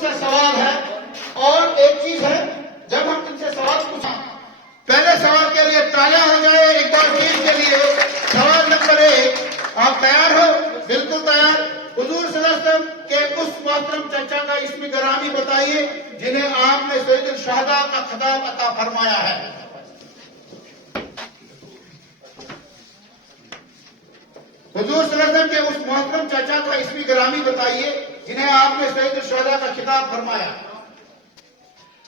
سے سوال ہے اور ایک چیز ہے، جب ہم ان سے سوال پوچھیں، پہلے سوال کے لیے تالیاں ہو جائے ایک بار پھر کے لیے۔ سوال نمبر 1، آپ تیار ہو؟ بالکل تیار۔ حضور صلی اللہ علیہ وسلم کے اس محترم چچا کا اسم گرامی بتائیے جنہیں آپ نے سید الشہداء کا خطاب عطا فرمایا ہے۔ حضور صلی اللہ علیہ وسلم کے اس محترم چچا کا اسم گرامی بتائیے جنہیں آپ نے سید الشہداء کا خطاب فرمایا۔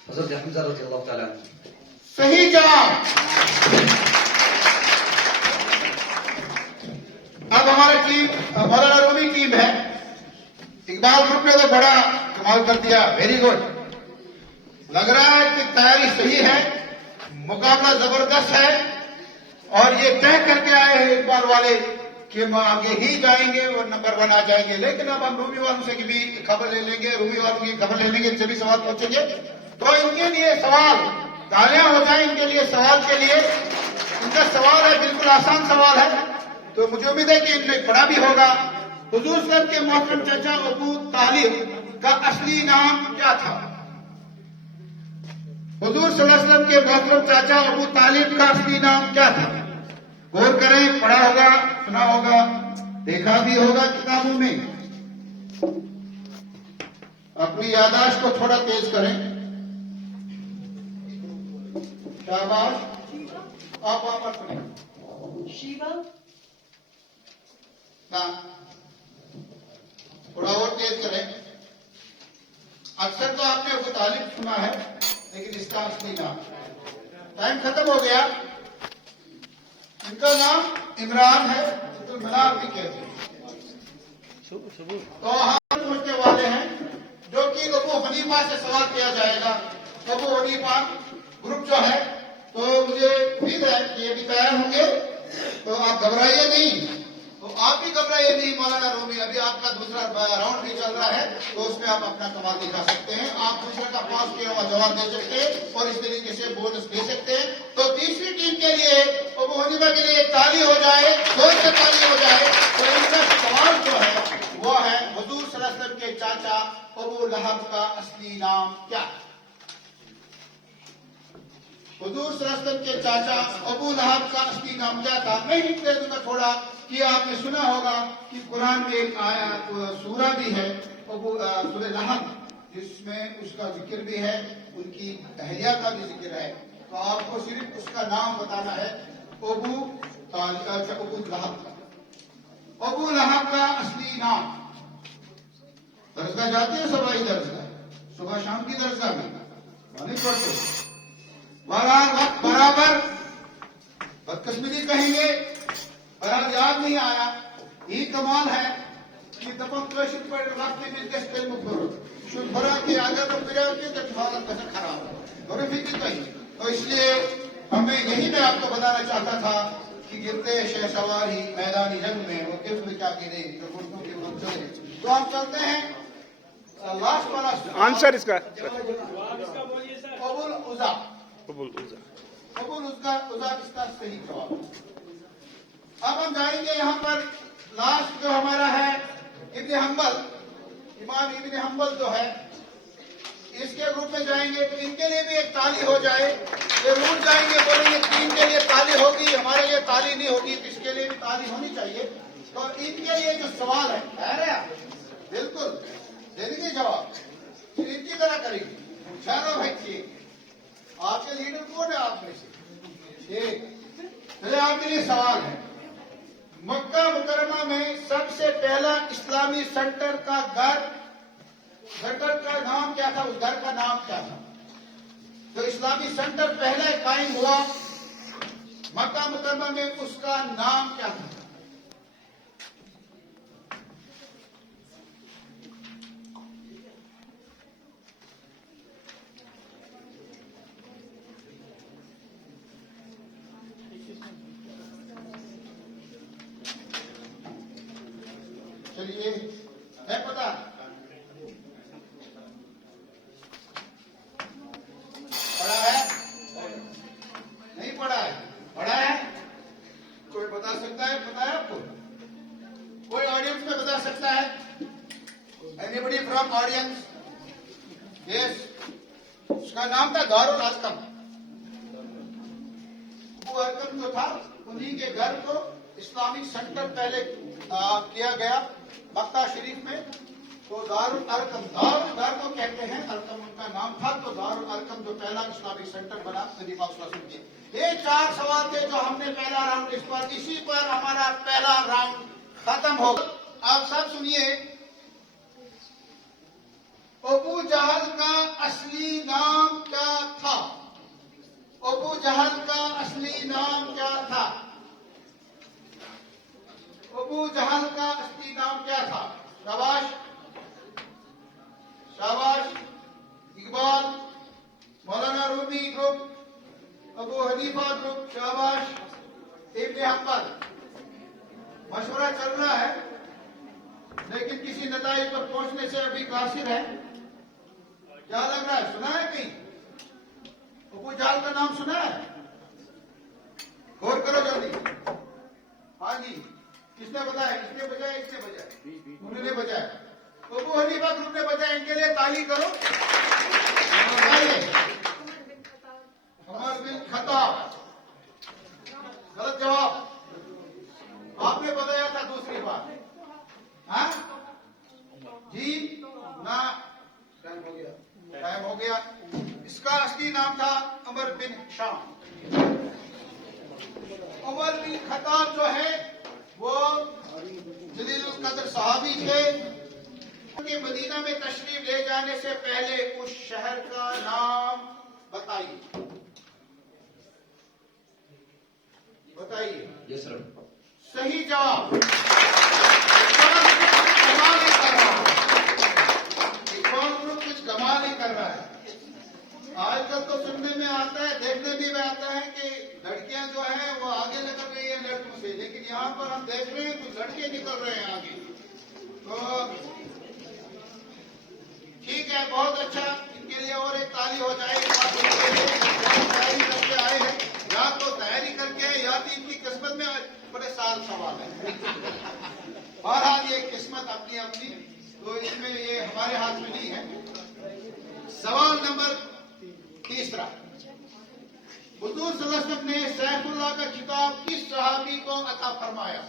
حضرت حمزہ رضی اللہ تعالیٰ عنہ۔ صحیح جواب۔ اب ہمارا ٹیم مولانا رومی ٹیم ہے۔ اقبال گروپ نے تو بڑا کمال کر دیا، ویری گڈ۔ لگ رہا ہے کہ تیاری صحیح ہے، مقابلہ زبردست ہے، اور یہ طے کر کے آئے ہیں اقبال والے کہ ہم آگے ہی جائیں گے اور نمبر 1 آ جائیں گے۔ لیکن اب ہم رومی والوں سے بھی خبر لے لیں گے، رومی والوں کی خبر لے لیں گے، ان سے بھی سوال پوچھیں گے۔ تو ان کے لیے سوال، تالیاں ہو جائیں ان کے لیے سوال کے لیے۔ ان کا سوال ہے، بالکل آسان سوال ہے، تو مجھے امید ہے کہ ان نے پڑھا بھی ہوگا۔ حضور صلی اللہ علیہ وسلم کے محترم چچا ابو طالب کا اصلی نام کیا تھا؟ حضور صلی اللہ علیہ وسلم کے محترم چاچا ابو طالب کا اصلی نام کیا تھا؟ غور کریں، پڑھا ہوگا، سنا ہوگا، دیکھا بھی ہوگا کتابوں میں۔ اپنی یادداشت کو تھوڑا تیز کریں۔ شاباش، آپ واپس کریں۔ شیوا، تھوڑا اور تیز کریں۔ اکثر تو آپ نے ابو طالب سنا ہے، لیکن اس کا اصلی نام، ٹائم ختم ہو گیا۔ ان کا نام عمران ہے، منار بھی کہتے ہیں۔ تو ہم پوچھنے والے ہیں جو کہ ابو حنیفہ سے سوال کیا جائے گا۔ ابو حنیفہ گروپ جو ہے، تو مجھے امید ہے کہ یہ بھی تیار ہوں گے، تو آپ گھبرائیے نہیں، تو آپ بھی گھبرائیے نہیں۔ مولانا رومی، ابھی آپ کا دوسرا راؤنڈ بھی چل رہا ہے، تو اس میں آپ اپنا کمال دکھا سکتے ہیں۔ آپ دوسرے کا پاس کیا ہوا جواب دے سکتے ہیں اور اس طریقے سے بونس دے سکتے ہیں۔ تو تیسری ٹیم کے لیے ابو حنیفہ کے لیے ایک تالی ہو جائے، زور سے تالی ہو جائے۔ تو ان کا سوال جو ہے وہ ہے، حضور صلی اللہ علیہ وسلم کے چاچا ابو لہب کا اصلی نام کیا ہے؟ حضور صلی اللہ علیہ وسلم کے چاچا ابو لہب کا اصلی نام کیا تھا؟ میں ہی کہہ دوں گا تھوڑا کہ آپ نے سنا ہوگا کہ قرآن میں ایک سورہ بھی ہے سورہ لہب، جس میں اس کا ذکر بھی ہے، ان کی اہلیہ کا بھی ذکر ہے۔ تو آپ کو صرف اس کا نام بتانا ہے، ابو لہب کا۔ ابو لہب کا اصلی نام، درسگاہ جاتے ہیں، صبح درسگاہ، صبح شام کی درسگاہ میں نہیں پڑھتے، وقت برابر بدقسمتی کہیں گے، برابر یاد نہیں آیا۔ یہ کمال ہے کہ دفعہ کوشش پر وقت میں کس فلم کرو شد بھرا کے آگے تو پھر حالت کیسے خراب ہے اور فکر کہیں۔ تو اس لیے ہمیں یہی میں آپ کو بتانا چاہتا تھا کہ گرتے شہ سواری میدانی جنگ میں وہ کس میں کیا گرے جو گردوں کے وقت چلے۔ تو ہم چلتے ہیں لاسٹ والا آنسر اس کا ابو العزا اس کا صحیح جواب۔ اب ہم جائیں گے یہاں پر لاسٹ جو ہمارا ہے ابن حنبل، امام ابن حنبل جو ہے، اس کے گروپ میں جائیں گے، تو ان کے لیے بھی ایک تالی ہو جائے۔ ضرور جائیں گے، بولیں گے تین کے لیے تالی ہوگی، ہمارے لیے تالی نہیں ہوگی، تو اس کے لیے بھی تالی ہونی چاہیے۔ تو ان کے لیے جو سوال ہے، خیر ہے، بالکل دے دیجیے جواب، پھر ان کی طرح کریں گے۔ چلو بھائی ٹھیک، آپ کے لیڈر کون ہے آپ میں سے؟ ٹھیک، چلے آپ کے لیے سوال ہے، مکہ مکرمہ میں سب سے پہلا اسلامی سینٹر کا گھر کا نام کیا تھا؟ اس گھر کا نام کیا تھا؟ جو اسلامی سینٹر پہلے قائم ہوا مکہ مکرمہ میں، اس کا نام کیا تھا؟ چلیے، ہے پتا؟ پڑھا ہے؟ نہیں پڑھا ہے؟ پڑھا ہے؟ کوئی بتا سکتا ہے؟ پتا ہے آپ کو؟ کوئی آڈینس میں بتا سکتا ہے؟ Anybody from audience? उसका नाम था दारुल अरकम। अबू अरकम जो था, उन्हीं के घर को इस्लामिक सेंटर पहले किया गया मक्का शरीफ में। तो दारुल अरकम, दारुल दार को कहते हैं, अरकम उनका नाम था। तो दारुल अरकम जो पहला इस्लामिक सेंटर बना नबी पाक सल्लल्लाहु अलैहि वसल्लम के। ये 4 सवाल थे जो हमने पहला राउंड, इसी पर हमारा पहला राउंड खत्म हो गया। आप सब सुनिए, अबू जहल का असली नाम क्या था? अबू जहल का असली नाम क्या था? अबू जहल का असली नाम क्या था? शाबाश, शाबाश। इकबाल, मौलाना Rumi group, Abu Hanifa group, शाबाश। इब्ने हम्बल। मशवरा चल रहा है लेकिन किसी नतीजे पर पहुंचने से अभी कासिर है। क्या लग रहा है, सुना है कहीं? अबू जहल का नाम सुना है? गौर करो जल्दी। हाँ जी, किसने बताया? इसने बजाया, इसने बजाया, उन्होंने बजाया। अबू हनीफा ग्रुप ने बजाया, इनके लिए ताली करो। उमर बिन खत्ताब, गलत जवाब। आपने बताया था दूसरी बार। हाँ जी, ना, टाइम हो गया, टाइम हो गया। इसका असली नाम था उमर बिन शाम। उमर बिन खत्ताब जो है वो जलीलुल कद्र सहाबी थे। उनके मदीना में तशरीफ ले जाने से पहले उस शहर का नाम बताइए, बताइए। Yes sir. सही जवाब। कमाल नहीं कर रहा है, इकबाल ग्रुप कुछ कमाल नहीं कर रहा है। आजकल तो सुनने में आता है, देखने भी में आता है कि लड़कियां जो है वो आगे निकल रही है लड़कों से, लेकिन यहाँ पर हम देख रहे हैं तो लड़के निकल रहे हैं आगे। तो ठीक है, बहुत अच्छा, इनके लिए और एक ताली हो जाए। तैयारी करके आए हैं, या तो तैयारी करके आए या तो इनकी किस्मत में बड़े साल सवाल है। बहरहाल ये किस्मत अपनी अपनी, तो इसमें ये हमारे हाथ में नहीं है। सवाल नंबर तीसरा, हुजूर सल्लल्लाहु अलैहि वसल्लम ने सैफुल्लाह का खिताब किस सहाबी को अता फरमाया?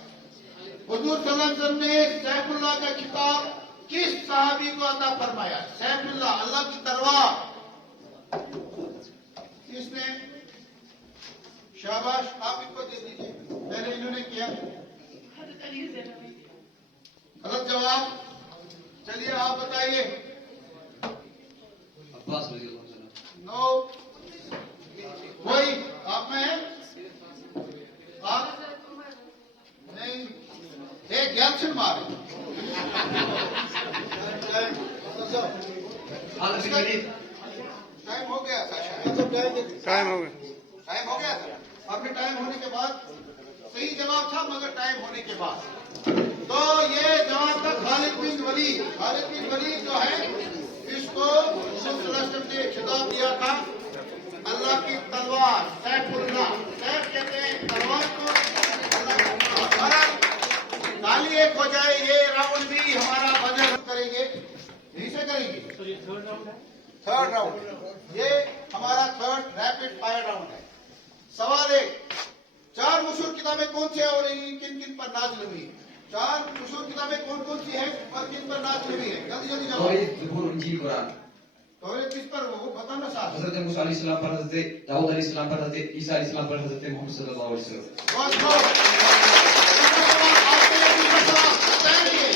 हुजूर सल्लल्लाहु अलैहि वसल्लम ने सैफुल्लाह का खिताब किस सहाबी को अता फरमाया? सैफुल्लाह, अल्लाह की तलवार, किसने? शाबाश, आप इनको दे दीजिए, पहले इन्होंने किया। गलत जवाब। चलिए आप बताइए। अब्बास रज़ियल्लाहु अन्हु। नो, वही आप में है? आप नहीं, एक गैप्सन मारे। टाइम हो गया था शायद। टाइम हो गया। टाइम हो गया था, आपके टाइम होने के बाद सही जवाब था, मगर टाइम होने के बाद। तो ये जवाब था खालिद बिन वलीद। खालिद बिन वलीद जो है, इसको रसूल सल्लल्लाहु अलैहि वसल्लम ने खिताब दिया था अल्लाह की तलवार, सैफुल्लाह। सैफ कहते हैं तलवार को, अल्लाह की तलवार। ताली एक हो जाए, ये राउंड भी हमारा बजट करेंगे, यहीं से करेंगे। थर्ड राउंड, ये हमारा थर्ड रैपिड फायर राउंड है। सवाल 1, 4 मशहूर किताबें कौन सी है और किन किन पर नाज़िल हुई है? 4 मशहूर किताबें कौन कौन सी है और किन पर नाज़िल हुई है? जल्दी जल्दी जवाब। तौरात, ज़बूर, इंजील, कुरान। तौरात किस पर, वो बताना साथ। हज़रत मूसा अलैहिस्सलाम पर, हज़रत दाऊद अलैहिस्सलाम पर, हज़रत ईसा अलैहिस्सलाम पर, हज़रत मोहम्मद सल्लल्लाहु अलैहि वसल्लम। बस लो।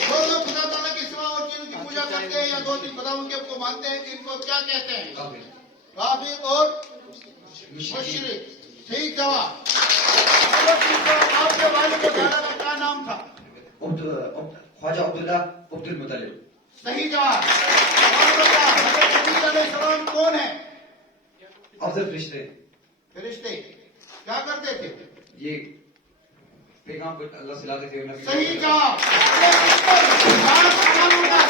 जो लोग खुदा ताला के सिवा और चीजों की पूजा करते हैं या 2-3 खुदाओं के को मानते हैं, इनको क्या कहते हैं? काफिर और मुशरिक। ठीक जवाब। आपके वालिद के दादा का क्या नाम था? ख्वाजा अब्दुल्लाह अब्दुल मुतलिब। सही जवाब। हज़रत नबी अलैहिस्सलाम कौन है? अफजल फरिश्ते। फरिश्ते क्या करते थे? ये पैगाम को अल्लाह से लाते थे। सही जवाब।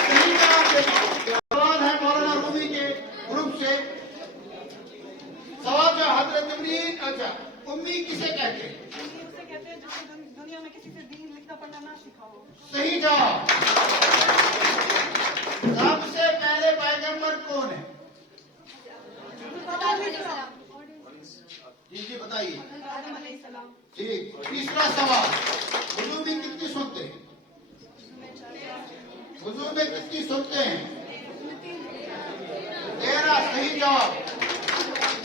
सही जवाब। सवाल है मौलाना रूमी के ग्रुप से। सवाल जो हजरत उम्मी, अच्छा उम्मी किसे कहते हैं? उसे कहते हैं जो दुनिया में किसी से दीन लिखना पढ़ना ना सीखा हो। सही जवाब। सबसे पहले पैगंबर कौन है? बताइए। आदम अलैहिस्सलाम। ठीक। तीसरा सवाल, वुजू में कितनी सुनते हैं? वुजू में कितनी सुनते हैं? 13। सही जवाब।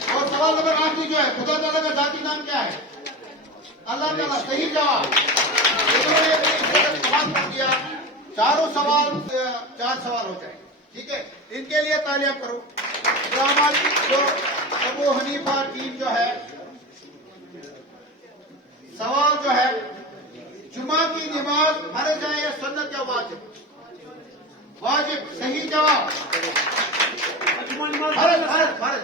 और सवाल नंबर 8 जो है, खुदा ताला का जाती नाम क्या है? अल्लाह ताला। सही जवाब। इन्होंने सवाल कर दिया। चारों सवाल 4 सवाल हो जाए। ठीक है, इनके लिए तालियां करो। जो हमारी जो अबू हनीफा टीम जो है, सवाल जो है, जुमा की नमाज फर्ज है या सुन्नत या वाजिब? वाजिब। सही जवाब। फर्ज फर्ज फर्ज,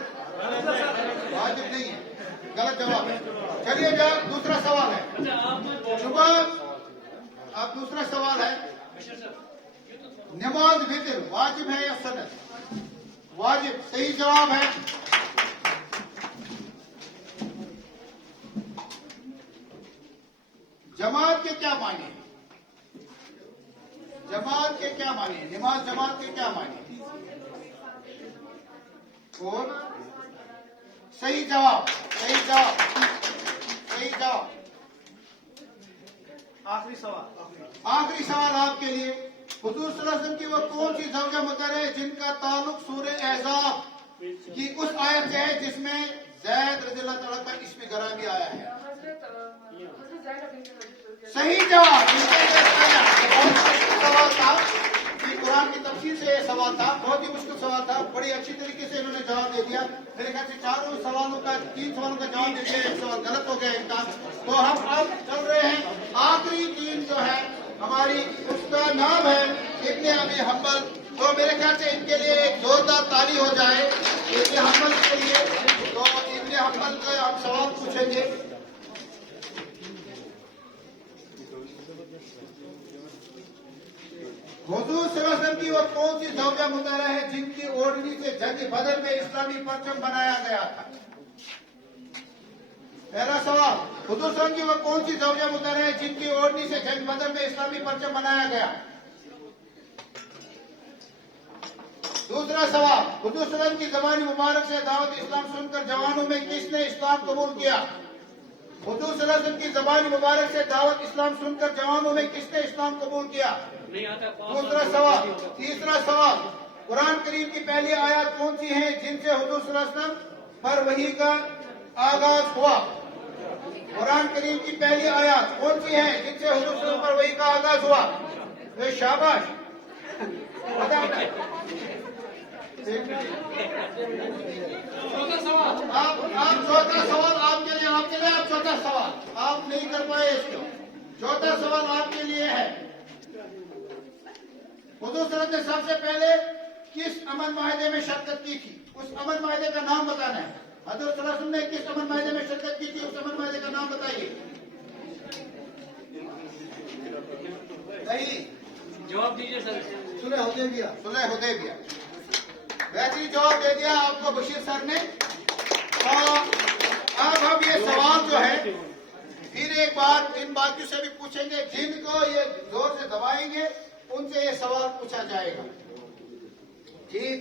वाजिब नहीं है, गलत जवाब है। चलिए जब दूसरा सवाल है जुमा, अब दूसरा सवाल है, नमाज वित्र वाजिब है या सुन्नत? वाजिब। सही जवाब है। जमात के क्या माने? जमात के क्या माने? नमाज जमात के क्या माने? और सही जवाब। सही जवाब। सही जवाब। आखिरी सवाल। आखिरी सवाल आपके लिए, हुजूर सल्लल्लाहु अलैहि वसल्लम की वो कौन सी ज़ौजा मुतहरा है जिनका ताल्लुक सूरह अहज़ाब की उस आयत से है जिसमें ज़ैद रज़ियल्लाहु तआला का इसमें गरामी आया है? सही जवाब। सवाल था कि कुरान की तफसीर से यह सवाल था, बहुत ही मुश्किल सवाल था, बड़ी अच्छी तरीके से इन्होंने जवाब दे दिया। मेरे ख्याल से चारों सवालों का 3 सवालों का जवाब दे दिया, एक सवाल गलत हो गया इनका। तो हम अब चल रहे हैं आखिरी टीम जो है हमारी, उसका नाम है इब्ने अबी हंबल। तो मेरे ख्याल से इनके लिए एक जोरदार ताली हो जाए इब्ने हंबल के लिए। तो इब्ने हंबल को हम सवाल पूछेंगे। हुजूर सल्लल्लाहु अलैहि वसल्लम की वो कौन सी ज़ौजा मुतहरा है जिनकी ओढ़नी से जंग बदर में इस्लामी परचम बनाया गया था? पहला सवाल, हुजूर सल्लल्लाहु अलैहि वसल्लम की वो कौन सी ज़ौजा मुतहरा है जिनकी ओढ़नी से जंग बदर में इस्लामी परचम बनाया गया? दूसरा सवाल, हुजूर सल्लल्लाहु अलैहि वसल्लम की ज़बानी मुबारक से दावत इस्लाम सुनकर जवानों में किसने इस्लाम कबूल किया? हुजूर सल्लल्लाहु अलैहि वसल्लम की ज़बानी मुबारक से दावत इस्लाम सुनकर जवानों में किसने इस्लाम कबूल किया? दूसरा सवाल। तीसरा सवाल, कुरान करीम की पहली आयत कौन सी है जिनसे हुजूर सल्लल्लाहु अलैहि वसल्लम पर वही का आगाज हुआ? कुरान करीम की पहली आयत कौन सी है जिनसे हुजूर सल्लल्लाहु अलैहि वसल्लम पर वही का आगाज हुआ? शाबाश। आप चौथा सवाल आपके लिए आप चौथा सवाल आप नहीं कर पाए इसको। चौथा सवाल आपके लिए है, हुजूर सल्लल्लाहु अलैहि वसल्लम ने सबसे पहले किस अमन माहिदे में शिरकत की थी? उस अमन माहिदे का नाम बताना है। हुजूर सल्लल्लाहु अलैहि वसल्लम ने किस अमन माहिदे में शिरकत की थी? उस अमन माहिदे का नाम बताइए। नहीं, जवाब दीजिए सर। सुलह हुदैबिया। सुलह हुदैबिया। बेहतरीन जवाब दे दिया आपको बशीर सर ने। और अब हम ये सवाल जो है फिर एक बार इन बाकियों से भी पूछेंगे, जिनको ये जोर से दबाएंगे उनसे ये सवाल पूछा जाएगा। ठीक,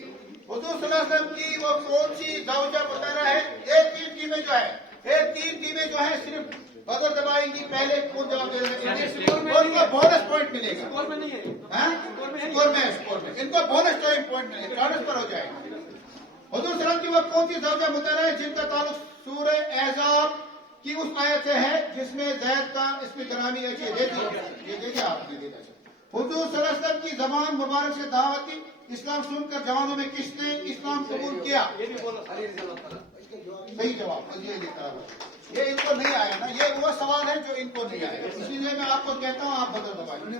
हुजूर सल्लल्लाहु अलैहि वसल्लम की वो कौन सी ज़ौजा मुतहरा है? ये 3 टीमें जो है, ये 3 टीमें जो है सिर्फ बदल दबाएंगी, पहले कौन जवाब दे रहे हैं उनको बोनस पॉइंट मिलेगा। स्कोर में नहीं है। स्कोर में इनको बोनस पॉइंट मिलेगा, ट्रांसफर हो जाएगा। हुजूर सल्लल्लाहु अलैहि वसल्लम की वो कौन सी ज़ौजा मुतहरा है जिनका ताल्लुक सूरह अहज़ाब की उस आयत से है जिसमें ज़ैद का इसमें गरामी है? ये देखिए आपने देखा। हुजूर सल्लल्लाहु अलैहि वसल्लम की ज़बान मुबारक से दावत इस्लाम सुनकर जवानों में किसने इस्लाम कबूल किया? सही जवाब। ये लिखा है, ये इनको नहीं आया ना, ये वो सवाल है जो इनको नहीं आया, इसीलिए मैं आपको कहता हूँ आप बदल दबाए। उन्होंने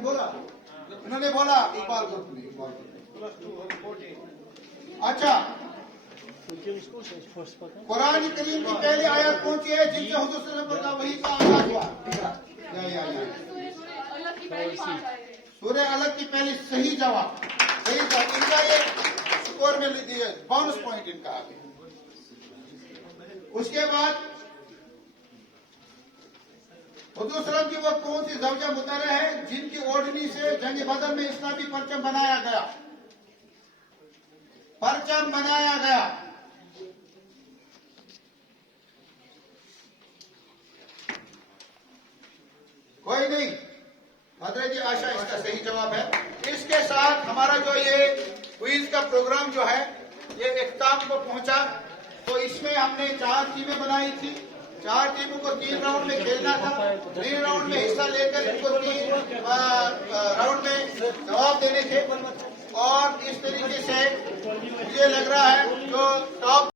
बोला इकबाल ग्रुप ने। अच्छा, कुरान करीम की पहली आयत कौन सी है जिनसे हुजूर सल्लल्लाहु अलैहि वसल्लम का वही का आगाज हुआ? सूरह अलग की पहली। सही जवाब। सही जवाब। इनका ये स्कोर में लिख दिया, बोनस पॉइंट इनका आगे। उसके बाद हुजूर सल्लल्लाहु अलैहि वसल्लम की वो कौन सी ज़ौजा मुतहरा है जिनकी ओढ़नी से जंग बदर में इस्लामी परचम बनाया गया? परचम बनाया गया। कोई नहीं। हजरत जी आशा इसका सही जवाब है। इसके साथ हमारा जो ये क्विज का प्रोग्राम जो है ये इख्तिताम को पहुंचा। तो इसमें हमने 4 टीमें बनाई थी। 4 टीमों को 3 राउंड में खेलना था। 3 राउंड में हिस्सा लेकर इनको 3 राउंड में जवाब देने थे। और इस तरीके से मुझे लग रहा है जो टॉप